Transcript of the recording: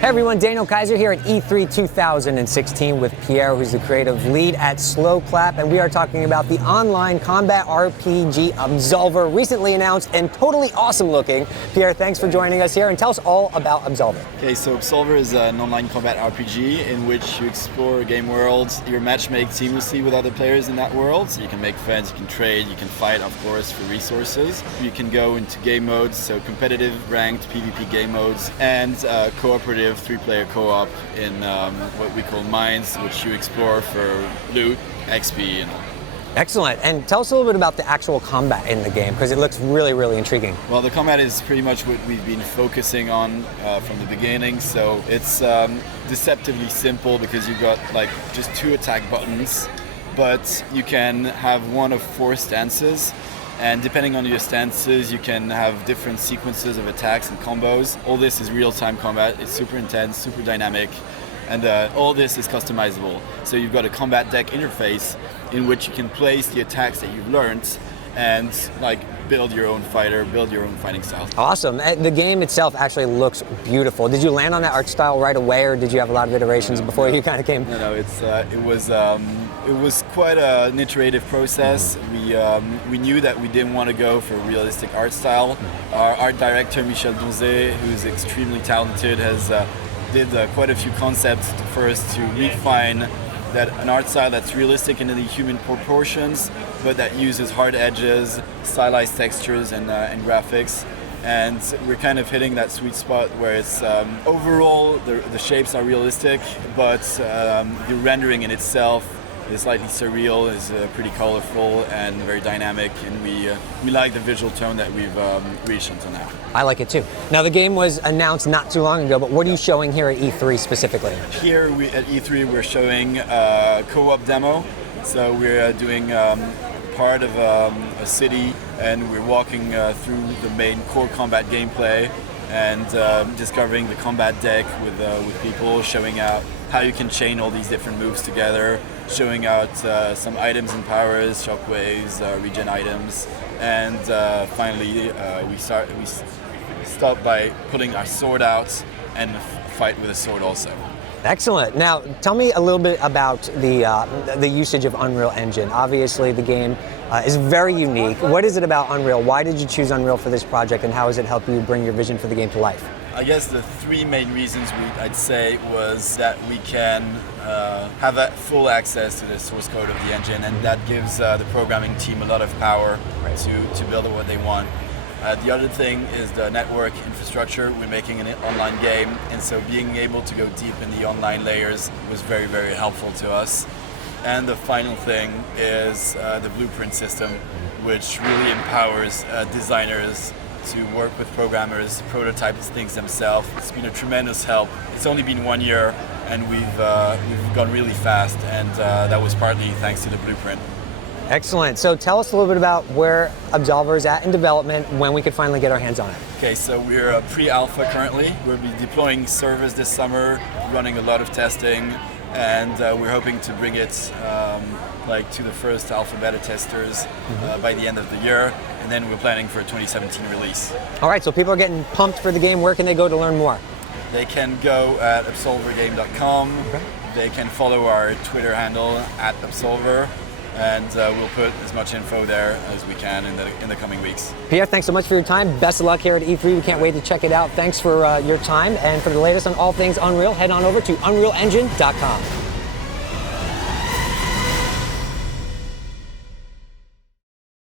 Hey everyone, Daniel Kayser here at E3 2016 with Pierre, who's the creative lead at Sloclap, and we are talking about the online combat RPG Absolver, recently announced and totally awesome looking. Pierre, thanks for joining us here, and tell us all about Absolver. Okay, so Absolver is an online combat RPG in which you explore a game world. You're matchmaked seamlessly with other players in that world, so you can make friends, you can trade, you can fight, of course, for resources. You can go into game modes, so competitive, ranked, PvP game modes, and cooperative three-player co-op in what we call mines, which you explore for loot, XP, and all. Excellent. And tell us a little bit about the actual combat in the game, because it looks really, really intriguing. Well, the combat is pretty much what we've been focusing on from the beginning, so it's deceptively simple because you've got like just 2 attack buttons, but you can have one of 4 stances. And depending on your stances, you can have different sequences of attacks and combos. All this is real-time combat. It's super intense, super dynamic, and all this is customizable. So you've got a combat deck interface in which you can place the attacks that you've learned and like build your own fighter, build your own fighting style. Awesome. The game itself actually looks beautiful. Did you land on that art style right away, or did you have a lot of iterations before you kind of came? No, it was quite an iterative process. We knew that we didn't want to go for a realistic art style. Our art director, Michel Donzé, who's extremely talented, did quite a few concepts first to refine an art style that's realistic in the human proportions, but that uses hard edges, stylized textures, and graphics. And we're kind of hitting that sweet spot where it's overall the shapes are realistic, but the rendering in itself is slightly surreal, is pretty colorful and very dynamic, and we like the visual tone that we've reached until now. I like it too. Now the game was announced not too long ago, but what are you showing here at E3 specifically? Here at E3 we're showing a co-op demo. So we're doing part of a city, and we're walking through the main core combat gameplay and discovering the combat deck with people, showing out how you can chain all these different moves together, showing out some items and powers, shockwaves, regen items, and finally we start by putting our sword out and fight with a sword also. Excellent. Now, tell me a little bit about the usage of Unreal Engine. Obviously, the game is very unique. What is it about Unreal? Why did you choose Unreal for this project, and how has it helped you bring your vision for the game to life? I guess the 3 main reasons I'd say was that we can have that full access to the source code of the engine, and that gives the programming team a lot of power to build what they want. The other thing is the network infrastructure. We're making an online game, and so being able to go deep in the online layers was very, very helpful to us. And the final thing is the blueprint system, which really empowers designers to work with programmers, prototype things themselves. It's been a tremendous help. It's only been 1 year, and we've gone really fast, and that was partly thanks to the blueprint. Excellent. So tell us a little bit about where Absolver is at in development, when we could finally get our hands on it. Okay, so we're pre-alpha currently. We'll be deploying servers this summer, running a lot of testing, and we're hoping to bring it to the first alpha beta testers by the end of the year, and then we're planning for a 2017 release. All right, so people are getting pumped for the game. Where can they go to learn more? They can go at absolvergame.com. Okay. They can follow our Twitter handle at Absolver, and we'll put as much info there as we can in the coming weeks. Pierre, thanks so much for your time. Best of luck here at E3. We can't wait to check it out. Thanks for your time, and for the latest on all things Unreal, head on over to unrealengine.com.